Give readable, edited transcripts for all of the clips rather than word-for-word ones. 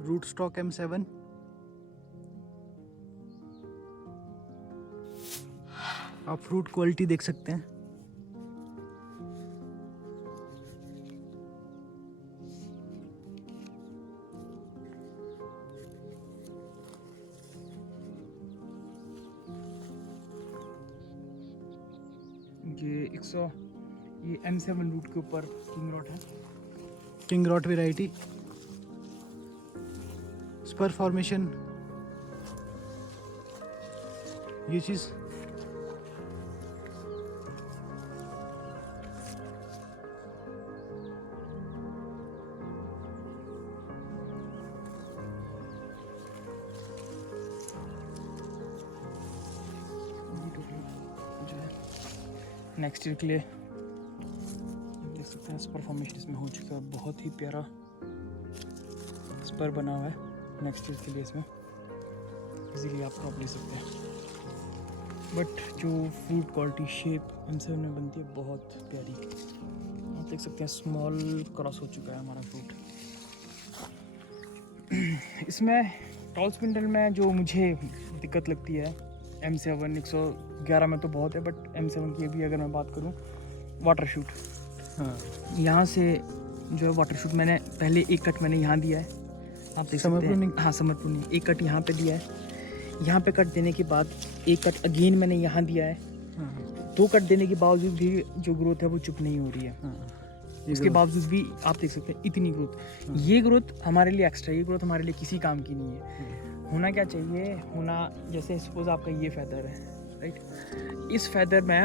Root stock M7। आप fruit quality देख सकते हैं। ये M7 रूट के ऊपर किंग रॉट है। किंग रॉट वेराइटी, स्पर फॉर्मेशन, ये चीज़। जो है नेक्स्ट ईयर के लिए देख सकते हैं स्पर फॉर्मेशन इसमें हो चुका है। बहुत ही प्यारा स्पर बना हुआ है नेक्स्ट ईयर के लिए। इसमें इजीली आप क्रॉप ले सकते हैं। बट जो फ्रूट क्वालिटी शेप M7 में बनती है बहुत प्यारी। आप देख सकते हैं स्मॉल क्रॉस हो चुका है हमारा फ्रूट। इसमें टॉल स्पिंडल में जो मुझे दिक्कत लगती है M7 111 में तो बहुत है, बट M7 की अभी अगर मैं बात करूं, वाटर शूट। हाँ, यहाँ से जो है वाटर शूट मैंने पहले एक कट मैंने यहाँ दिया है, आप देख समर सकते हैं। प्रूनिंग। हाँ, समर प्रूनिंग। एक कट यहाँ पे दिया है, यहाँ पे कट देने के बाद एक कट अगेन मैंने यहाँ दिया है। हाँ, 2 कट देने के बावजूद भी जो ग्रोथ है वो चुप नहीं हो रही है। हाँ, उसके बावजूद भी आप देख सकते हैं इतनी ग्रोथ। ये ग्रोथ हमारे लिए एक्स्ट्रा, ये ग्रोथ हमारे लिए किसी काम की नहीं है। होना क्या चाहिए, होना जैसे सपोज आपका ये फैदर है, राइट। इस फैदर में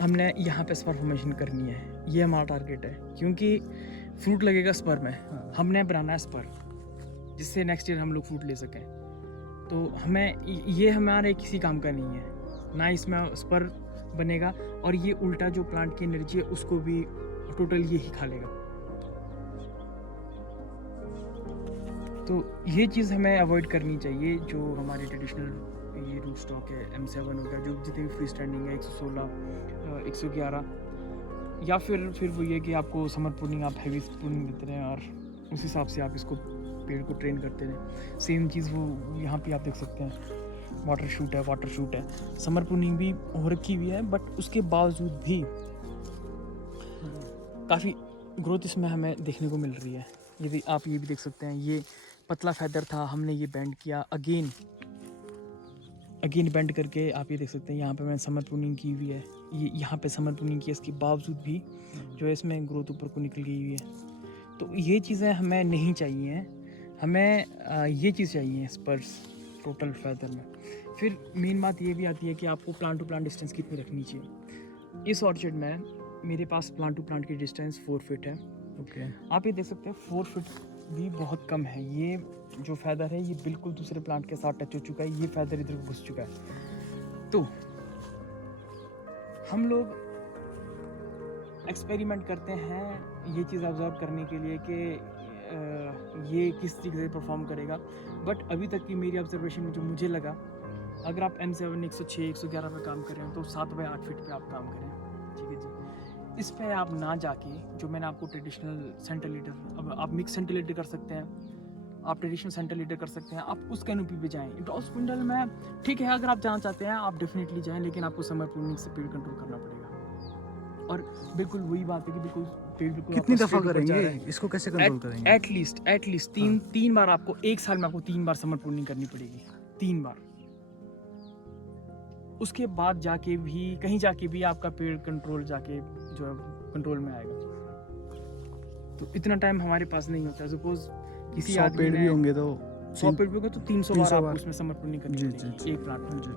हमने यहाँ पे स्पर फॉर्मेशन करनी है, ये हमारा टारगेट है। क्योंकि फ्रूट लगेगा स्पर में, हमने बनाना है स्पर जिससे नेक्स्ट ईयर हम लोग फ्रूट ले सकें। तो हमें ये हमारे किसी काम का नहीं है ना, इसमें स्पर बनेगा और ये उल्टा जो प्लांट की एनर्जी है उसको भी टोटल ये ही खा लेगा। तो ये चीज़ हमें अवॉइड करनी चाहिए। जो हमारे ट्रेडिशनल ये रूट स्टॉक है M7 हो गया, जो जितने भी फ्री स्टैंडिंग है 116, 111, या फिर वो ये कि आपको समर प्रूनिंग आप हैवी प्रूनिंग देते रहें और उस हिसाब से आप इसको पेड़ को ट्रेन करते रहें। सेम चीज़ वो यहाँ पे आप देख सकते हैं, वाटर शूट है। समर प्रूनिंग भी हो रखी हुई है, बट उसके बावजूद भी काफ़ी ग्रोथ इसमें हमें देखने को मिल रही है। ये भी आप ये भी देख सकते हैं, ये पतला फैदर था, हमने ये बेंड किया अगेन बेंड करके। आप ये देख सकते हैं यहाँ पे मैंने समर प्रूनिंग की हुई है, ये यहाँ पे समर प्रूनिंग की, इसके बावजूद भी जो है इसमें ग्रोथ ऊपर को निकल गई हुई है। तो ये चीज़ें हमें नहीं चाहिए, हमें ये चीज़ चाहिए स्पर्स टोटल फैदर में। फिर मेन बात ये भी आती है कि आपको प्लांट टू प्लांट डिस्टेंस कितनी रखनी चाहिए। इस ऑर्चिड में मेरे पास प्लांट टू प्लांट की डिस्टेंस 4 फीट है। ओके। आप ये देख सकते हैं 4 फीट भी बहुत कम है। ये जो फैदर है ये बिल्कुल दूसरे प्लांट के साथ टच हो चुका है, ये फैदर इधर घुस चुका है। तो हम लोग एक्सपेरिमेंट करते हैं ये चीज़ ऑब्जर्व करने के लिए कि ये किस तरीके से परफॉर्म करेगा। बट अभी तक की मेरी ऑब्जर्वेशन में जो मुझे लगा, अगर आप M7 106, 111 पे काम कर रहे हैं तो 7 बाई 8 फीट पे आप काम करें, ठीक है जी। इस पे आप ना जाके, जो मैंने आपको ट्रेडिशनल सेंटर लीडर, अब आप मिक्स सेंटर लीडर कर सकते हैं, आप ट्रेडिशनल सेंटर लीडर कर सकते हैं, आप उस कैनोपी पे जाएं। टॉल स्पिंडल में ठीक है, अगर आप जाना चाहते हैं आप डेफिनेटली जाएं, लेकिन आपको समर प्रूनिंग से पेड़ कंट्रोल करना पड़ेगा। और बिल्कुल वही बात है कि बिल्कुल पेड़ बिल्कुल कितनी आपका दफ़ा straight ऊपर जा करेंगे रहा है। इसको, कैसे कंट्रोल करेंगे? एटलीस्ट तीन बार आपको, एक साल में आपको 3 बार समर प्रूनिंग करनी पड़ेगी, 3 बार। उसके बाद जाके भी कहीं जाके भी आपका पेड़ कंट्रोल जाके जो है कंट्रोल में आएगा। तो इतना टाइम हमारे पास नहीं होता। सपोज किसी 100 आदमी पेड़ ने भी होंगे तो 100 पेड़ भी होंगे तो 300 बार 300 आपको बार। उसमें समर प्रूनिंग करनी जी, पड़ेगी जी। एक प्लांट में। जी।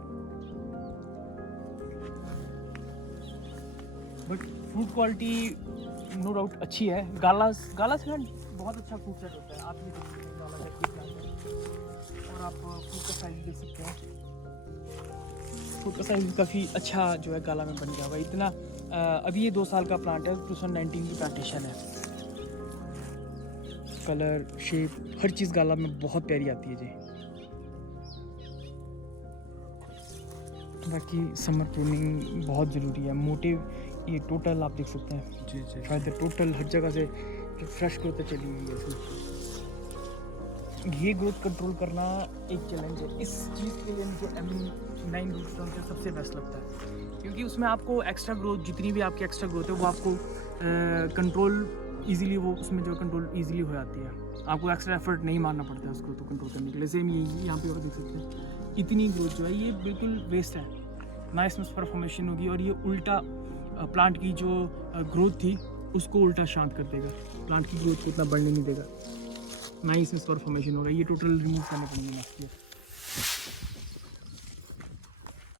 But fruit quality no doubt अच्छी है। गाला से बहुत अच्छा फ्रूट सेट होता है। आप ये देख सकते हैं गाला सेट की प्लांट है, और आप फ्रूट का साइज देख सकते हैं। फ्रूट का साइज काफ़ी अच्छा जो है गाला में बन गया हुआ है। इतना अभी ये 2 साल का प्लांट है, 2019 की प्लांटेशन है। कलर, शेप, हर चीज़ गाला में बहुत प्यारी आती है जी। बाकी समर प्रूनिंग बहुत ज़रूरी है। मोटिव ये टोटल आप देख सकते हैं, जी। फायदे टोटल हर जगह से जो फ्रेश ग्रोथ चली हुई है। ये ग्रोथ कंट्रोल करना एक चैलेंज है। इस चीज़ के लिए मुझे M9 रूट स्टोन सबसे बेस्ट लगता है, क्योंकि उसमें आपको एक्स्ट्रा ग्रोथ, जितनी भी आपकी एक्स्ट्रा ग्रोथ है वो आपको कंट्रोल ईजिली, वो उसमें जो कंट्रोल ईजिली हो जाती है। आपको एक्स्ट्रा एफर्ट नहीं मारना पड़ता है उसको तो कंट्रोल करने के लिए। सेम यही यहाँ पे आप देख सकते हैं, इतनी ग्रोथ जो है ये बिल्कुल वेस्ट है ना, इसमें परफॉर्मेशन होगी और ये उल्टा प्लांट की जो ग्रोथ थी उसको उल्टा शांत कर देगा, प्लांट की ग्रोथ को इतना बढ़ने नहीं देगा, ना ही इसमें परफॉर्मेशन होगा। ये टोटल रिमूव करने पड़ेंगे मस्त।